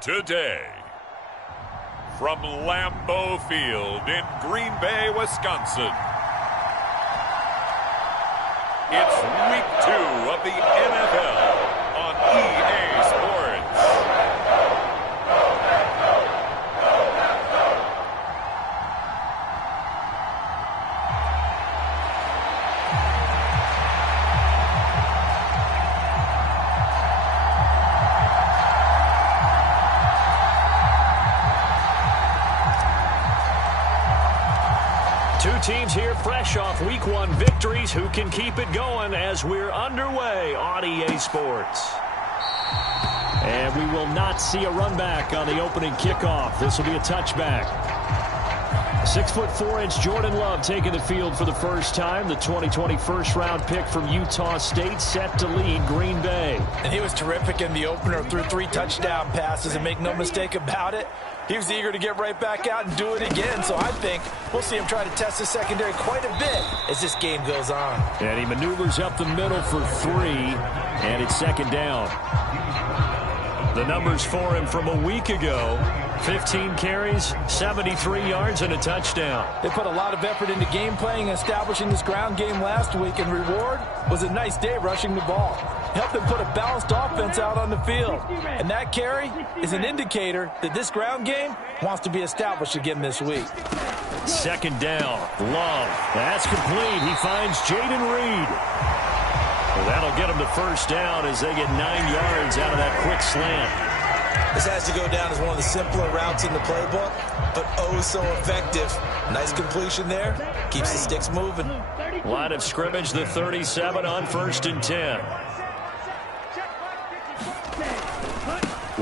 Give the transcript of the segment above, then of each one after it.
Today, from Lambeau Field in Green Bay, Wisconsin, it's Week 2 of the NFL on EA Sports. Two teams here fresh off Week 1 victories. Who can keep it going as we're underway on EA Sports? And we will not see a run back on the opening kickoff. This will be a touchback. 6'4" Jordan Love taking the field for the first time. The 2020 first-round pick from Utah State set to lead Green Bay. And he was terrific in the opener, threw 3 touchdown passes, and make no mistake about it, he was eager to get right back out and do it again. So I think we'll see him try to test the secondary quite a bit as this game goes on. And he maneuvers up the middle for 3, and it's second down. The numbers for him from a week ago: 15 carries, 73 yards, and a touchdown. They put a lot of effort into game playing and establishing this ground game last week, and reward was a nice day rushing the ball. Helped them put a balanced offense out on the field. And that carry is an indicator that this ground game wants to be established again this week. Second down, Love. That's complete. He finds Jaden Reed. Well, that'll get him the first down as they get 9 yards out of that quick slant. This has to go down as one of the simpler routes in the playbook, but oh so effective. Nice completion there. Keeps the sticks moving. Line of scrimmage, the 37 on 1st and 10.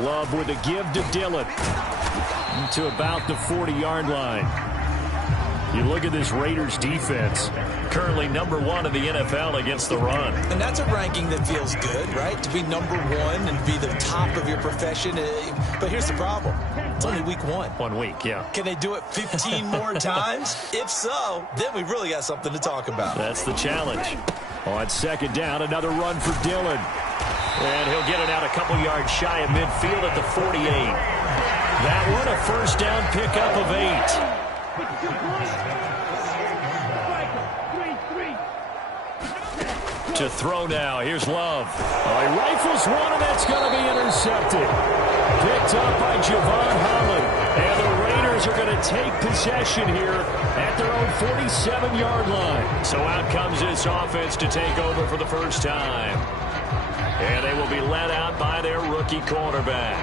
Love with a give to Dillon to about the 40-yard line. You look at this Raiders defense, currently number 1 in the NFL against the run. And that's a ranking that feels good, right? To be number 1 and be the top of your profession. But here's the problem. It's only week 1. 1 week, yeah. Can they do it 15 more times? If so, then we really got something to talk about. That's the challenge. On second down, another run for Dillon. And he'll get it out a couple yards shy of midfield at the 48. That one, a first down pickup of 8. To throw now. Here's Love. Oh, he rifles one, and that's going to be intercepted. Picked up by Javon Holland. And the Raiders are going to take possession here at their own 47-yard line. So out comes this offense to take over for the first time. And they will be led out by their rookie quarterback.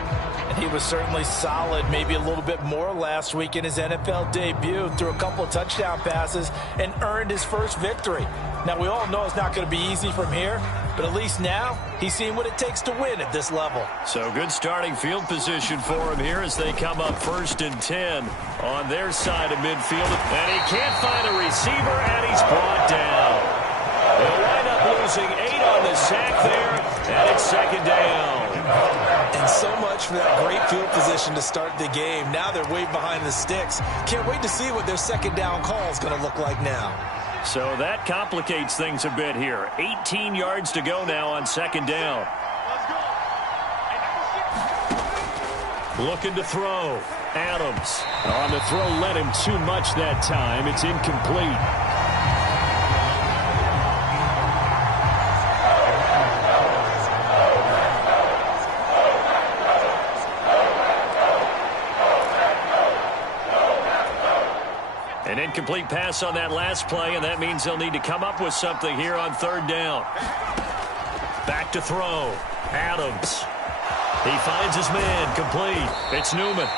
And he was certainly solid, maybe a little bit more last week in his NFL debut. Threw a couple of touchdown passes and earned his first victory. Now, we all know it's not going to be easy from here, but at least now he's seen what it takes to win at this level. So good starting field position for him here as they come up 1st and 10 on their side of midfield. And he can't find a receiver, and he's brought down. They'll wind up losing 8 on the sack there, and it's second down. And so much for that great field position to start the game. Now they're way behind the sticks. Can't wait to see what their second down call is going to look like now. So that complicates things a bit here. 18 yards to go now on second down. Looking to throw. Adams. On the throw, led him too much that time. It's incomplete. An incomplete pass on that last play, and that means they'll need to come up with something here on third down. Back to throw. Adams. He finds his man. Complete. It's Newman.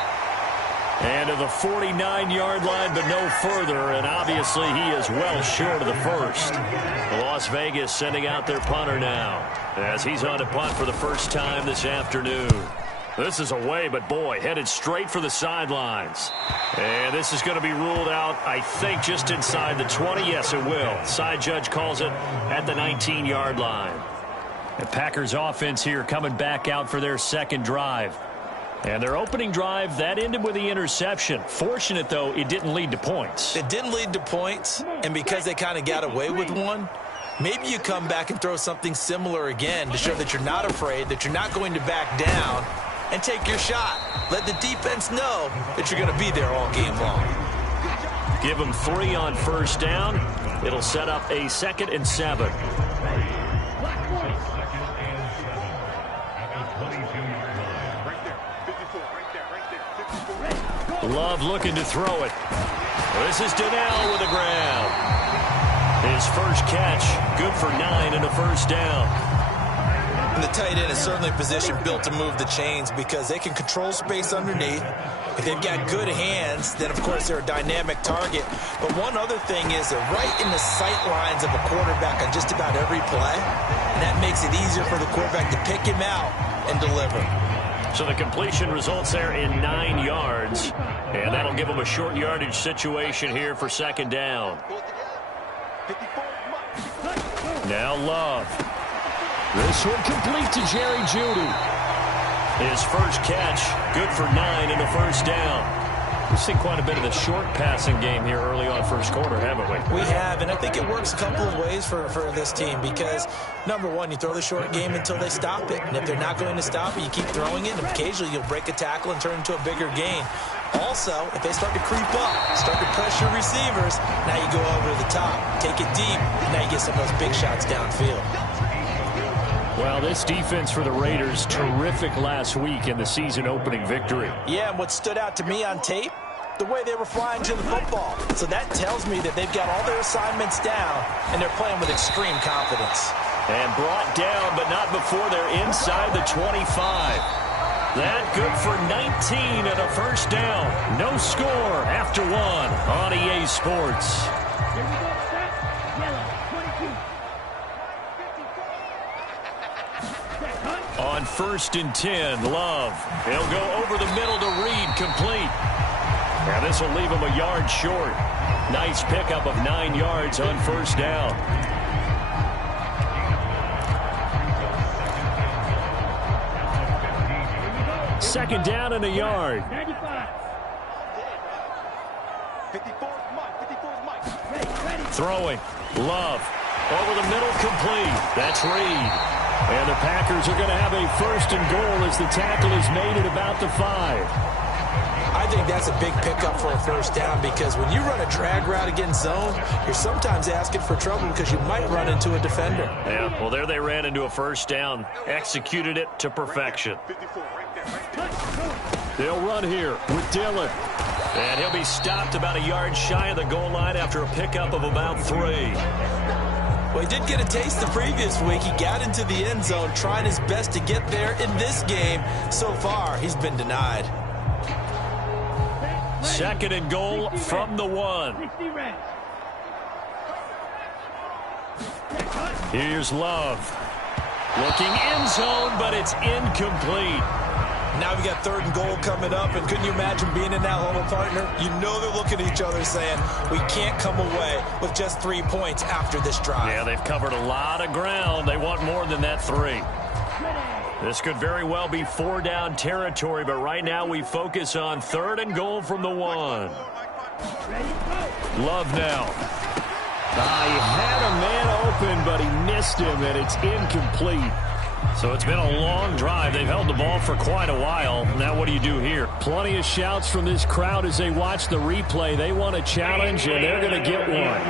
And to the 49-yard line, but no further, and obviously he is well short of the first. Las Vegas sending out their punter now as he's on to punt for the first time this afternoon. This is away, but boy, headed straight for the sidelines. And this is going to be ruled out, I think, just inside the 20. Yes, it will. Side judge calls it at the 19-yard line. The Packers offense here coming back out for their second drive. And their opening drive, that ended with the interception. Fortunate, though, it didn't lead to points. It didn't lead to points, and because they kind of got away with one, maybe you come back and throw something similar again to show that you're not afraid, that you're not going to back down, and take your shot. Let the defense know that you're going to be there all game long. Give them 3 on first down. It'll set up a 2nd and 7. Love looking to throw it. This is Donnell with a grab. His first catch, good for 9 and a first down. And the tight end is certainly a position built to move the chains because they can control space underneath. If they've got good hands, then of course they're a dynamic target. But one other thing is they're right in the sight lines of a quarterback on just about every play. And that makes it easier for the quarterback to pick him out and deliver. So the completion results there in 9 yards. And that'll give them a short yardage situation here for 2nd down. Now Love. This one complete to Jerry Jeudy. His first catch, good for 9 and a first down. We've seen quite a bit of the short passing game here early on first quarter, haven't we? We have, and I think it works a couple of ways for this team because, number one, you throw the short game until they stop it. And if they're not going to stop it, you keep throwing it, and occasionally you'll break a tackle and turn it into a bigger gain. Also, if they start to creep up, start to pressure receivers, now you go over the top, take it deep, and now you get some of those big shots downfield. Well, this defense for the Raiders, terrific last week in the season-opening victory. Yeah, and what stood out to me on tape, the way they were flying to the football. So that tells me that they've got all their assignments down, and they're playing with extreme confidence. And brought down, but not before they're inside the 25. That good for 19 and a first down. No score after 1 on EA Sports. On 1st and 10, Love. He'll go over the middle to Reed, complete. Now this will leave him a yard short. Nice pickup of 9 yards on first down. Second down and a yard. Throwing. Love. Over the middle, complete. That's Reed. And the Packers are going to have a 1st and goal as the tackle is made at about the 5. I think that's a big pickup for a first down because when you run a drag route against zone, you're sometimes asking for trouble because you might run into a defender. Yeah, well, there they ran into a first down, executed it to perfection. They'll run here with Dillon. And he'll be stopped about a yard shy of the goal line after a pickup of about 3. Well, he did get a taste the previous week. He got into the end zone trying his best to get there in this game. So far, he's been denied. 2nd and goal from the 1. Here's Love. Looking end zone, but it's incomplete. Now we've got 3rd and goal coming up, and couldn't you imagine being in that huddle, partner? You know they're looking at each other saying, we can't come away with just 3 points after this drive. Yeah, they've covered a lot of ground. They want more than that 3. This could very well be 4-down territory, but right now we focus on 3rd and goal from the 1. Love now. He had a man open, but he missed him, and it's incomplete. So it's been a long drive. They've held the ball for quite a while. Now what do you do here? Plenty of shouts from this crowd as they watch the replay. They want a challenge, and they're going to get one.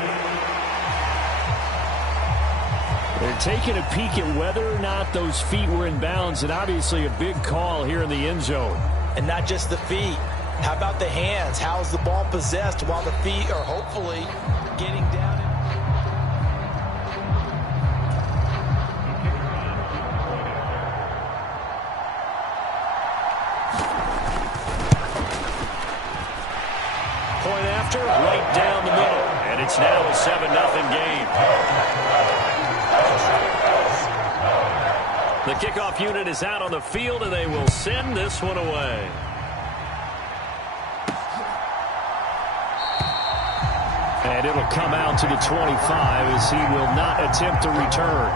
They're taking a peek at whether or not those feet were in bounds, and obviously a big call here in the end zone. And not just the feet. How about the hands? How is the ball possessed while the feet are hopefully getting down? Point after, right down the middle. And it's now a 7-0 game. The kickoff unit is out on the field, and they will send this one away. And it'll come out to the 25 as he will not attempt to return.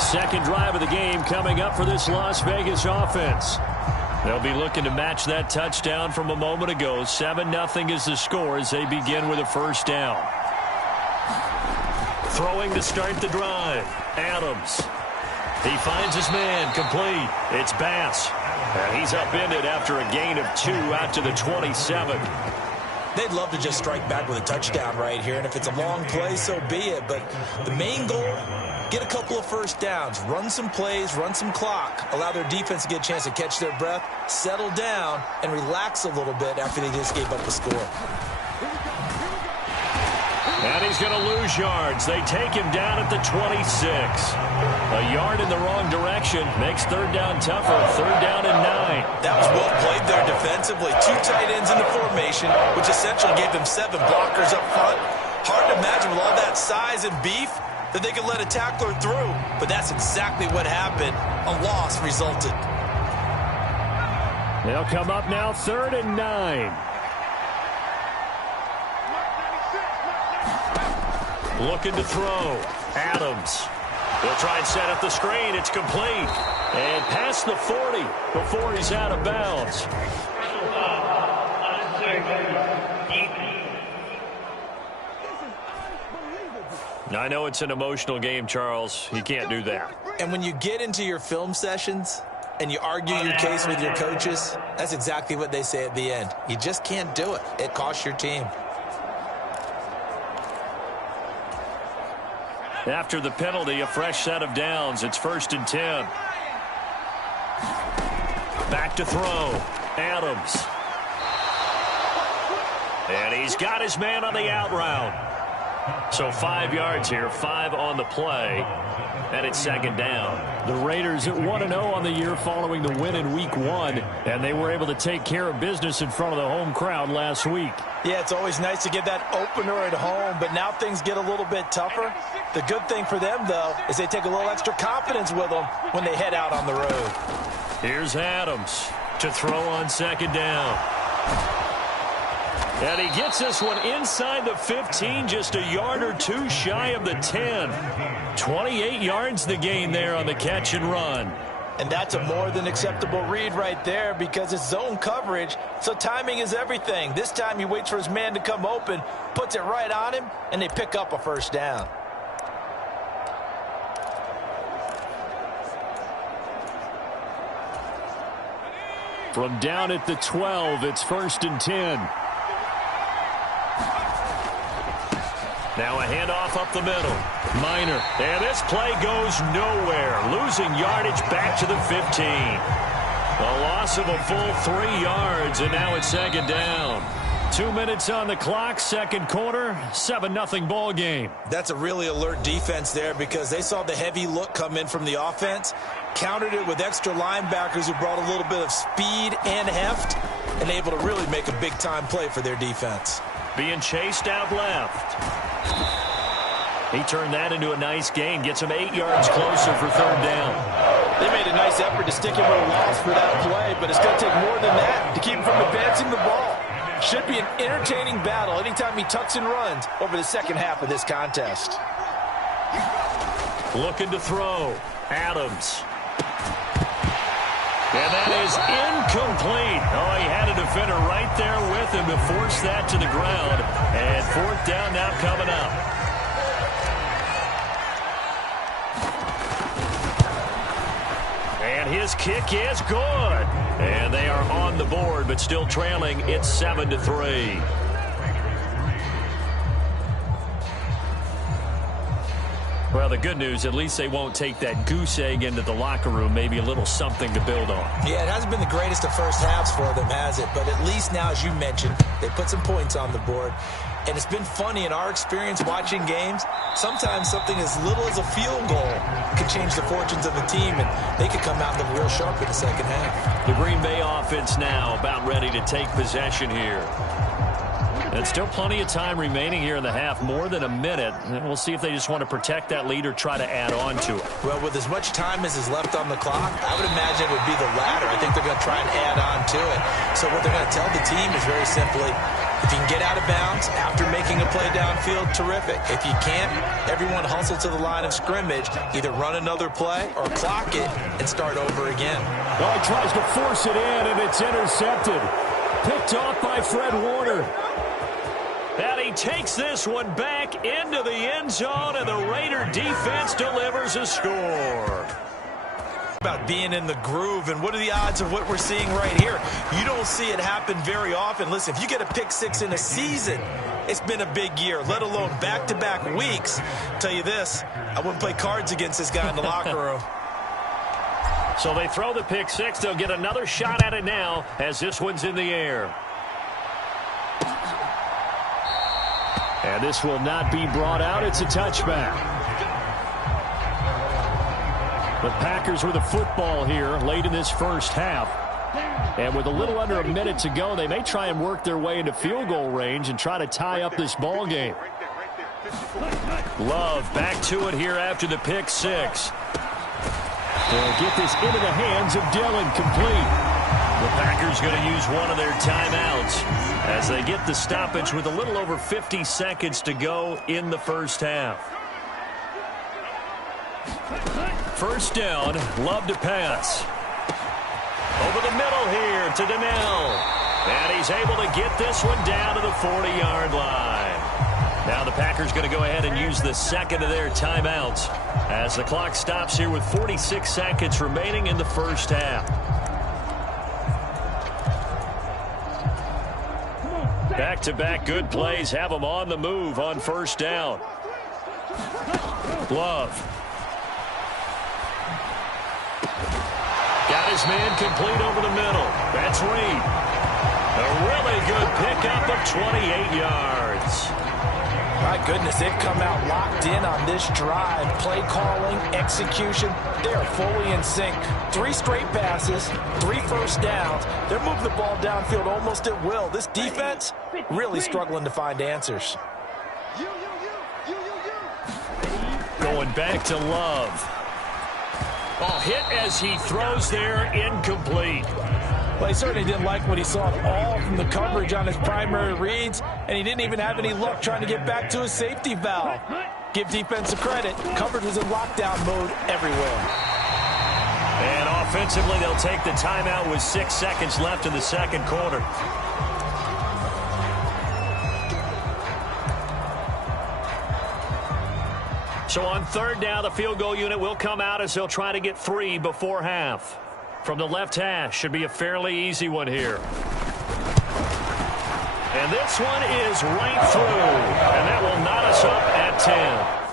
2nd drive of the game coming up for this Las Vegas offense. They'll be looking to match that touchdown from a moment ago. 7-0 is the score as they begin with a first down. Throwing to start the drive. Adams. He finds his man, complete. It's Bass. And he's upended after a gain of 2 out to the 27. They'd love to just strike back with a touchdown right here, and if it's a long play, so be it. But the main goal, get a couple of first downs, run some plays, run some clock, allow their defense to get a chance to catch their breath, settle down, and relax a little bit after they just gave up a score. And he's going to lose yards. They take him down at the 26. A yard in the wrong direction makes third down tougher. Third down and 9. That was well played there defensively. 2 tight ends in the formation, which essentially gave them 7 blockers up front. Hard to imagine with all that size and beef that they could let a tackler through. But that's exactly what happened. A loss resulted. They'll come up now third and 9. Looking to throw. Adams. He'll try and set up the screen. It's complete. And past the 40 before he's out of bounds. I know it's an emotional game, Charles. You can't do that. And when you get into your film sessions and you argue your case with your coaches, that's exactly what they say at the end. You just can't do it. It costs your team. After the penalty, a fresh set of downs. It's first and 10. Back to throw. Adams. And he's got his man on the out route. So 5 yards here, 5 on the play, and it's second down. The Raiders at 1-0 on the year following the win in Week 1, and they were able to take care of business in front of the home crowd last week. Yeah, it's always nice to get that opener at home, but now things get a little bit tougher. The good thing for them, though, is they take a little extra confidence with them when they head out on the road. Here's Adams to throw on second down. And he gets this one inside the 15, just a yard or 2 shy of the 10. 28 yards the gain there on the catch and run. And that's a more than acceptable read right there because it's zone coverage, so timing is everything. This time he waits for his man to come open, puts it right on him, and they pick up a first down. From down at the 12, it's first and 10. Now a handoff up the middle. Minor. And this play goes nowhere. Losing yardage back to the 15. A loss of a full 3 yards, and now it's second down. 2 minutes on the clock, second quarter, 7-0 ball game. That's a really alert defense there because they saw the heavy look come in from the offense, countered it with extra linebackers who brought a little bit of speed and heft, and able to really make a big-time play for their defense. Being chased out left. He turned that into a nice gain. Gets him 8 yards closer for third down. They made a nice effort to stick him with a loss for that play, but it's going to take more than that to keep him from advancing the ball. Should be an entertaining battle anytime he tucks and runs over the second half of this contest. Looking to throw. Adams. And that is incomplete. Oh, he had a defender right there with him to force that to the ground. And fourth down now coming up. And his kick is good. And they are on the board, but still trailing. It's 7-3. Well, the good news, at least they won't take that goose egg into the locker room. Maybe a little something to build on. Yeah, it hasn't been the greatest of first halves for them, has it? But at least now, as you mentioned, they put some points on the board. And it's been funny in our experience watching games. Sometimes something as little as a field goal can change the fortunes of a team, and they could come out and look real sharp in the second half. The Green Bay offense now about ready to take possession here. And still plenty of time remaining here in the half, more than a minute. And we'll see if they just want to protect that lead or try to add on to it. Well, with as much time as is left on the clock, I would imagine it would be the latter. I think they're going to try and add on to it. So what they're going to tell the team is very simply, if you can get out of bounds after making a play downfield, terrific. If you can't, everyone hustle to the line of scrimmage, either run another play or clock it and start over again. Well, he tries to force it in, and it's intercepted. Picked off by Fred Warner. And he takes this one back into the end zone, and the Raider defense delivers a score. About being in the groove, and what are the odds of what we're seeing right here? You don't see it happen very often. Listen, if you get a pick six in a season, it's been a big year, let alone back-to-back weeks. Tell you this, I wouldn't play cards against this guy in the locker room. So they throw the pick six. They'll get another shot at it now as this one's in the air. And this will not be brought out. It's a touchback. The Packers with the football here late in this first half. And with a little under a minute to go, they may try and work their way into field goal range and try to tie up this ball game. Love back to it here after the pick six. They'll get this into the hands of Dillon, complete. The Packers going to use one of their timeouts as they get the stoppage with a little over 50 seconds to go in the first half. First down, Love to pass. Over the middle here to Donnell. And he's able to get this one down to the 40-yard line. Now the Packers going to go ahead and use the second of their timeouts as the clock stops here with 46 seconds remaining in the first half. Back-to-back good plays have them on the move on first down. Love. Got his man complete over the middle. That's Reed. A really good pickup of 28 yards. My goodness, they've come out locked in on this drive. Play calling, execution, they are fully in sync. 3 straight passes, 3 first downs. They're moving the ball downfield almost at will. This defense really struggling to find answers. Going back to Love. Oh, hit as he throws there, incomplete. Well, he certainly didn't like what he saw at all from the coverage on his primary reads, and he didn't even have any luck trying to get back to his safety valve. Give defensive credit. Coverage was in lockdown mode everywhere. And offensively, they'll take the timeout with 6 seconds left in the second quarter. So on third down, the field goal unit will come out as they'll try to get 3 before half. From the left hash, should be a fairly easy one here. And this one is right through. And that will knot us up at 10.